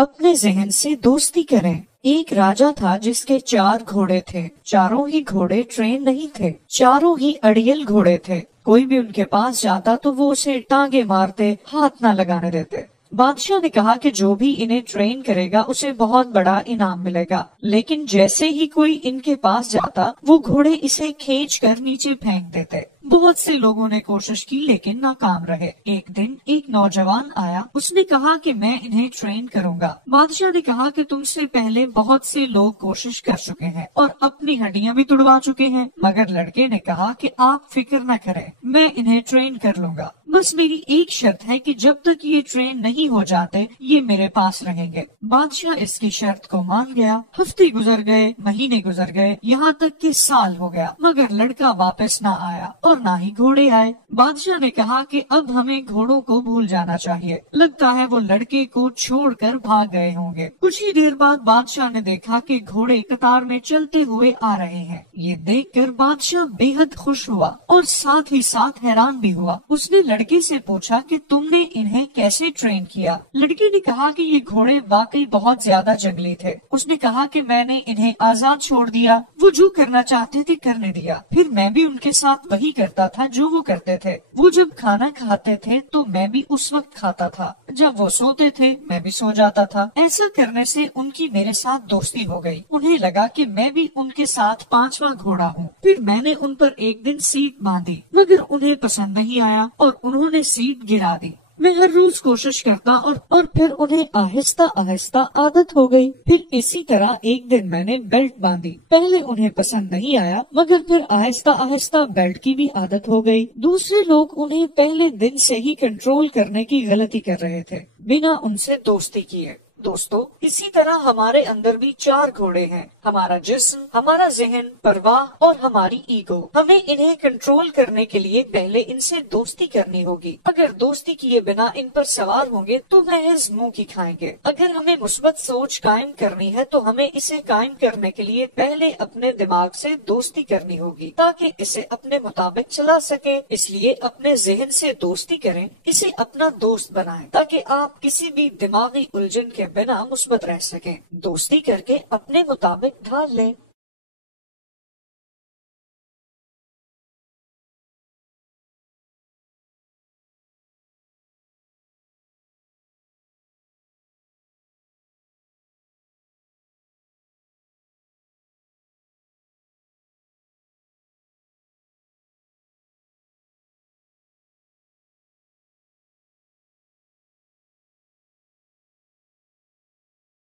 اپنے ذہن سے دوستی کریں۔ ایک راجا تھا جس کے 4 گھوڑے تھے، چاروں ہی گھوڑے ٹرین نہیں تھے، چاروں ہی اڑیل گھوڑے تھے۔ کوئی بھی ان کے پاس جاتا تو وہ اسے ٹانگے مارتے، ہاتھ نہ لگانے دیتے۔ بادشاہ نے کہا کہ جو بھی انہیں ٹرین کرے گا اسے بہت بڑا انعام ملے گا، لیکن جیسے ہی کوئی ان کے پاس جاتا وہ گھوڑے اسے کھینچ کر نیچے پھینک دیتے۔ بہت سے لوگوں نے کوشش کی لیکن ناکام رہے۔ ایک دن ایک نوجوان آیا، اس نے کہا کہ میں انہیں ٹرین کروں گا۔ بادشاہ نے کہا کہ تم سے پہلے بہت سے لوگ کوشش کر چکے ہیں اور اپنی ہڈیاں بھی توڑوا چکے ہیں، مگر لڑکے نے کہا کہ آپ فکر نہ کریں، میں انہیں ٹرین کر لوں گا، بس میری ایک شرط ہے کہ جب تک یہ ٹرین نہیں ہو جاتے یہ میرے پاس رہیں گے۔ بادشاہ اس کی شرط کو مان گیا۔ ہفتے گزر گئے، مہینے گزر گئے، یہاں تک کہ سال ہو گیا، مگر لڑکا واپس نہ آیا اور نہ ہی گھوڑے آئے۔ بادشاہ نے کہا کہ اب ہمیں گھوڑوں کو بھول جانا چاہیے، لگتا ہے وہ لڑکے کو چھوڑ کر بھاگ گئے ہوں گے۔ کچھ ہی دیر بعد بادشاہ نے دیکھا کہ گھوڑے قطار میں چلتے ہوئے آ رہے ہیں۔ یہ دیکھ کر بادشاہ بے حد خوش ہوا اور ساتھ ہی ساتھ حیران بھی ہوا۔ اس نے لڑکے سے پوچھا کہ تم نے انہیں کیسے ٹرین کیا؟ لڑکے نے کہا کہ یہ گھوڑے واقعی بہت زیادہ جنگلی تھے۔ اس نے کہا کہ میں نے انہیں آزاد چھوڑ دیا، وہ جو کرنا چاہتے تھے کرنے دیا، پھر میں بھی ان کے ساتھ وہی کرتا تھا جو وہ کرتے تھے۔ وہ جب کھانا کھاتے تھے تو میں بھی اس وقت کھاتا تھا، جب وہ سوتے تھے میں بھی سو جاتا تھا۔ ایسا کرنے سے ان کی میرے ساتھ دوستی ہو گئی، انہیں لگا کہ میں بھی ان کے ساتھ 5واں گھوڑا ہوں۔ پھر میں نے ان پر ایک دن سیٹ باندھی، مگر انہیں پسند نہیں آیا اور انہوں نے سیٹ گرا دی۔ میں ہر روز کوشش کرتا اور پھر انہیں آہستہ آہستہ عادت ہو گئی۔ پھر اسی طرح ایک دن میں نے بیلٹ باندھی، پہلے انہیں پسند نہیں آیا مگر پھر آہستہ آہستہ بیلٹ کی بھی عادت ہو گئی۔ دوسرے لوگ انہیں پہلے دن سے ہی کنٹرول کرنے کی غلطی کر رہے تھے بنا ان سے دوستی کیے۔ دوستو، اسی طرح ہمارے اندر بھی 4 گھوڑے ہیں، ہمارا جسم، ہمارا ذہن، پرواہ اور ہماری ایگو۔ ہمیں انہیں کنٹرول کرنے کے لیے پہلے ان سے دوستی کرنی ہوگی۔ اگر دوستی کیے بنا ان پر سوار ہوں گے تو محض منہ کی کھائیں گے۔ اگر ہمیں مثبت سوچ قائم کرنی ہے تو ہمیں اسے قائم کرنے کے لیے پہلے اپنے دماغ سے دوستی کرنی ہوگی تاکہ اسے اپنے مطابق چلا سکے۔ اس لیے اپنے ذہن سے دوستی کریں، اسے اپنا دوست بنائیں تاکہ آپ کسی بھی دماغی الجھن کے بنا مثبت رہ سکیں۔ دوستی کر کے اپنے مطابق ڈھال لیں۔